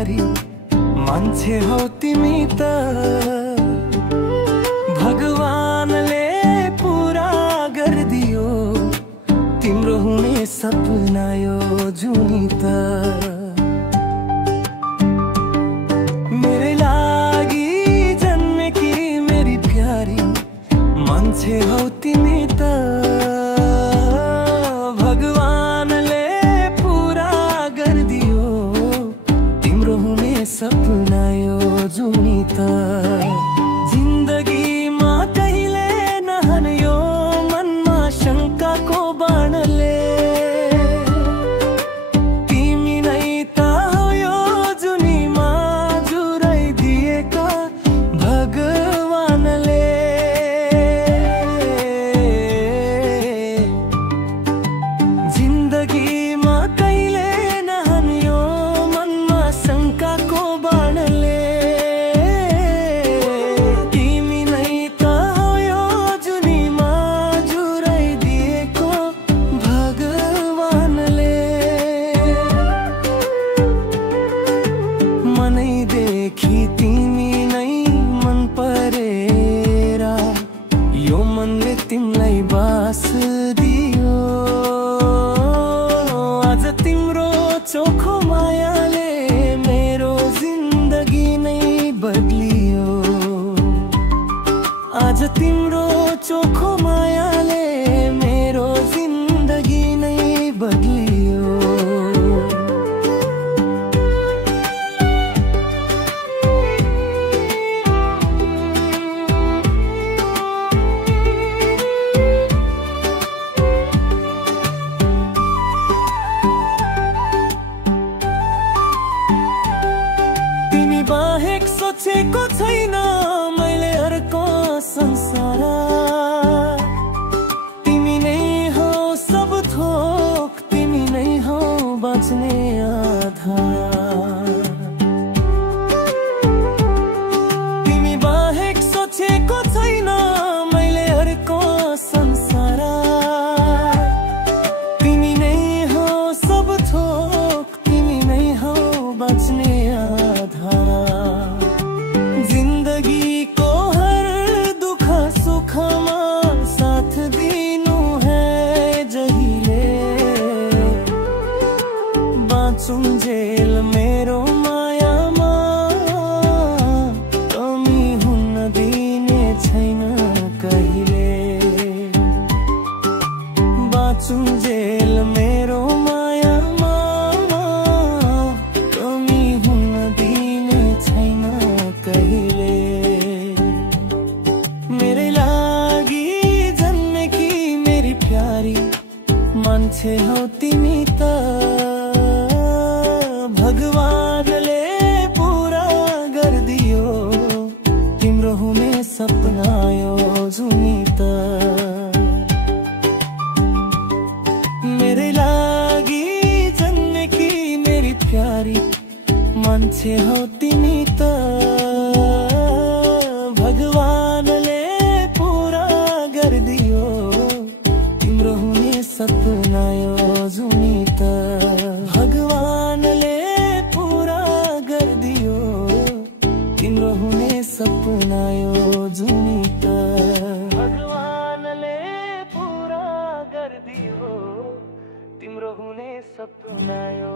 प्यारी मान्छे हौ तिमी त भगवानले पूरा गरिदियो तिम्रो हुने सपना यो जुनी त मेरे लागि जन्मेकी मेरी प्यारी मान्छे हौ तिमी त भगवानले पूरा गरिदियो तिम्रो हुने सपना यो जुनी त जिन्दगीमा कहिले नहन यो मनमा शङ्काको बाणले तिमी नै त हो यो जुनीमा जुराइदिएका भगवानले जिन्दगीमा कहिले नहन यो मनमा शङ्काको बाणले तिमी नै त हो यो जुनीमा जुराइदिएको भगवानले मनैदेखि तिमी नै मन परेर यो मनले तिमीलाई बास दियो आज तिम्रो चोखो मायाले मेरो जिन्दगी नै बदलियो आज तिम्रो चोखो मायाले मेरो जिन्दगी नै बदलियो तिमी बाहेक सोचेको छैन मैले अर्को संसार तिमी नै हो सब थोक तिमी नै हो बाँच्ने आधार तिमी बाहेक सोचेको छैन मैले अर्को संसार तिमी नै हो सब थोक तिमी नै हो बाँच्ने आधार जिन्दगीको हर दुख सुखमा साथ दिनु है जहिले बाँचुन्जेल मेरो मायामा कमी हुन दिने छैन कहिले बाँचुन्जेल मेरो मायामा कमी हुन दिने छैन कहिले मेरै लागि जन्मेकी मेरी प्यारी मान्छे हौ तिमी त भगवानले पूरा गरिदियो तिम्रो हुने सपना यो जुनी त मेरै लागि जन्मेकी मेरी प्यारी मान्छे हौ तिमी त भगवानले पूरा गरिदियो तिम्रो हुने सपना यो जुनी त भगवानले पूरा गरिदियो तिम्रो हुने सपना यो जुनी त भगवानले पूरा गरिदियो तिम्रो हुने सपना यो